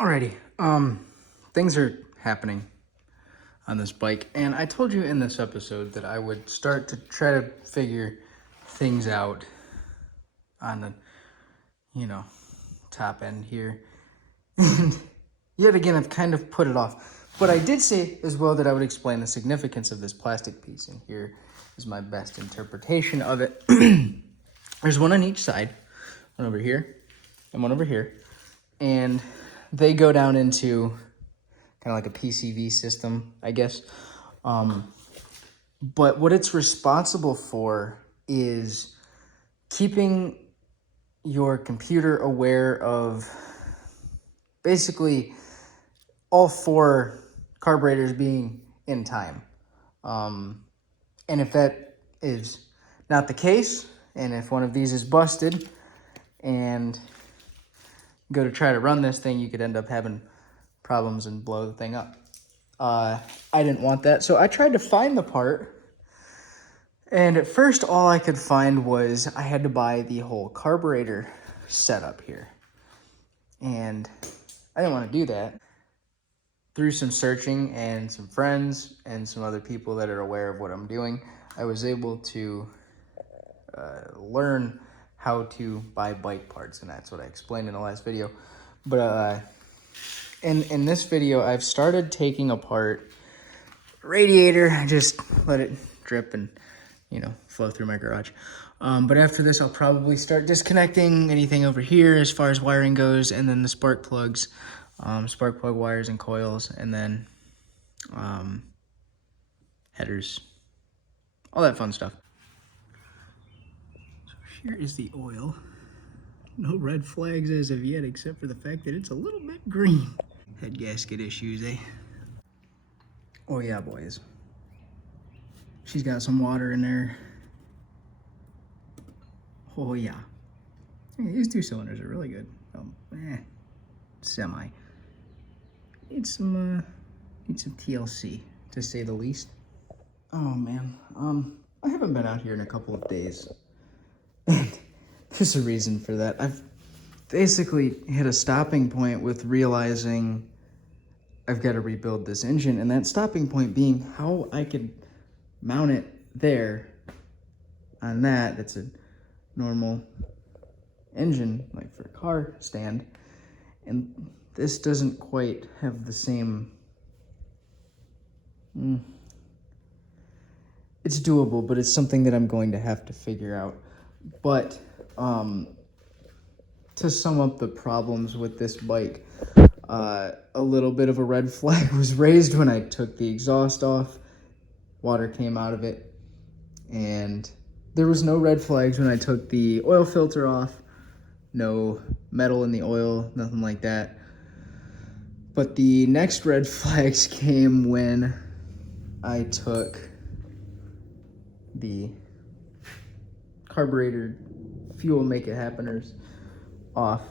Alrighty, things are happening on this bike, and I told you in this episode that I would start to try to figure things out on the, top end here. And yet again, I've kind of put it off. But I did say as well that I would explain the significance of this plastic piece, and here is my best interpretation of it. There's one on each side, one over here, and one over here, and they go down into kind of like a PCV system, I guess. But what it's responsible for is keeping your computer aware of basically all four carburetors being in time. And if that is not the case, and if one of these is busted and go to try to run this thing, you could end up having problems and blow the thing up. I didn't want that, so I tried to find the part. And at first, all I could find was I had to buy the whole carburetor setup here. And I didn't want to do that. Through some searching and some friends and some other people that are aware of what I'm doing, I was able to learn how to buy bike parts, and that's what I explained in the last video. But in this video, I've started taking apart radiator. I just let it drip and flow through my garage. But after this, I'll probably start disconnecting anything over here as far as wiring goes, and then the spark plugs, spark plug wires and coils, and then headers, all that fun stuff. So here is the oil. No red flags as of yet, except for the fact that it's a little bit green. Head gasket issues, eh? Oh yeah, boys. She's got some water in there. Oh yeah. Hey, these two cylinders are really good. Semi. Need some TLC, to say the least. Oh man, I haven't been out here in a couple of days. And there's a reason for that. I've basically hit a stopping point with realizing I've got to rebuild this engine, and that stopping point being how I could mount it there on that. That's a normal engine, like for a car stand, and this doesn't quite have the same. It's doable, but it's something that I'm going to have to figure out. But to sum up the problems with this bike, a little bit of a red flag was raised when I took the exhaust off. Water came out of it, and there was no red flags when I took the oil filter off. No metal in the oil, nothing like that. But the next red flags came when I took the carburetor fuel make it happeners off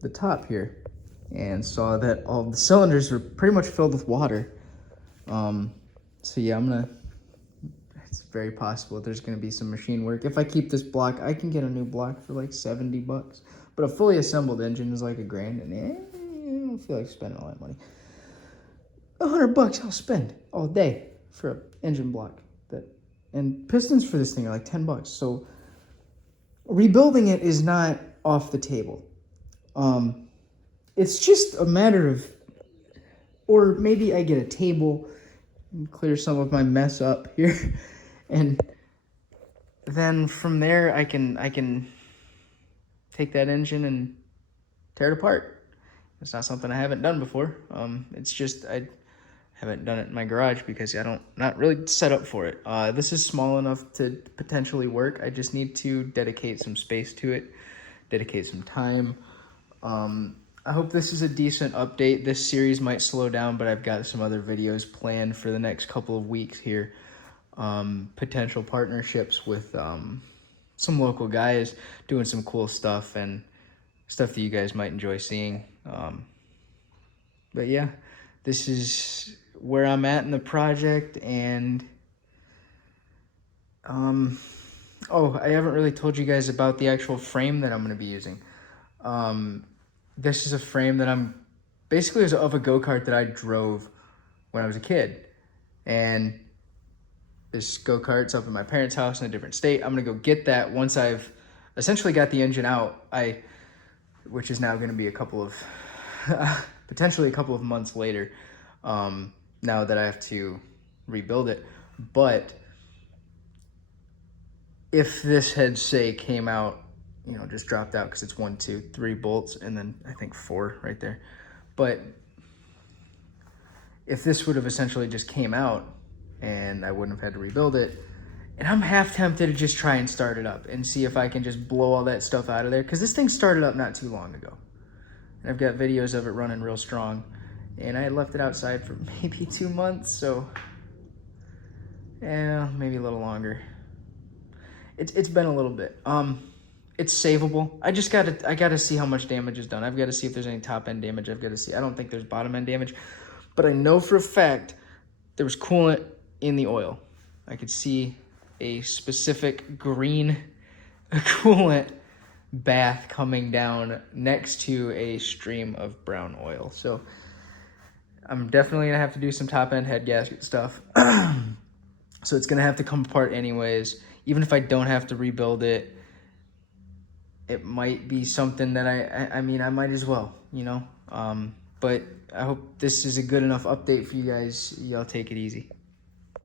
the top here, and saw that all the cylinders were pretty much filled with water. So yeah, it's very possible there's gonna be some machine work. If I keep this block, I can get a new block for like $70, but a fully assembled engine is like $1,000, and I don't feel like spending all that money. $100 I'll spend all day for an engine block. And pistons for this thing are like $10. So rebuilding it is not off the table. It's just a matter of, or maybe I get a table and clear some of my mess up here, and then from there I can take that engine and tear it apart. It's not something I haven't done before. It's just I haven't done it in my garage because not really set up for it. This is small enough to potentially work. I just need to dedicate some space to it, dedicate some time. I hope this is a decent update. This series might slow down, but I've got some other videos planned for the next couple of weeks here. Potential partnerships with some local guys doing some cool stuff and stuff that you guys might enjoy seeing. But yeah, this is where I'm at in the project, and oh, I haven't really told you guys about the actual frame that I'm going to be using. This is a frame that I'm basically it was of a go-kart that I drove when I was a kid. And this go-kart's up in my parents' house in a different state. I'm gonna go get that once I've essentially got the engine out, which is now gonna be a couple of, potentially a couple of months later, now that I have to rebuild it. But if this had, say, came out, you know, just dropped out, because it's 1, 2, 3 bolts, and then I think 4 right there. But if this would have essentially just came out and I wouldn't have had to rebuild it, and I'm half tempted to just try and start it up and see if I can just blow all that stuff out of there, because this thing started up not too long ago. And I've got videos of it running real strong. And I had left it outside for maybe 2 months, so yeah, maybe a little longer. It's been a little bit. It's savable. I gotta see how much damage is done. I've got to see if there's any top end damage. I've got to see. I don't think there's bottom end damage, but I know for a fact there was coolant in the oil. I could see a specific green coolant bath coming down next to a stream of brown oil. So I'm definitely gonna have to do some top end head gasket stuff. So it's gonna have to come apart anyways. Even if I don't have to rebuild it, it might be something that I mean, I might as well, you know? But I hope this is a good enough update for you guys. Y'all take it easy.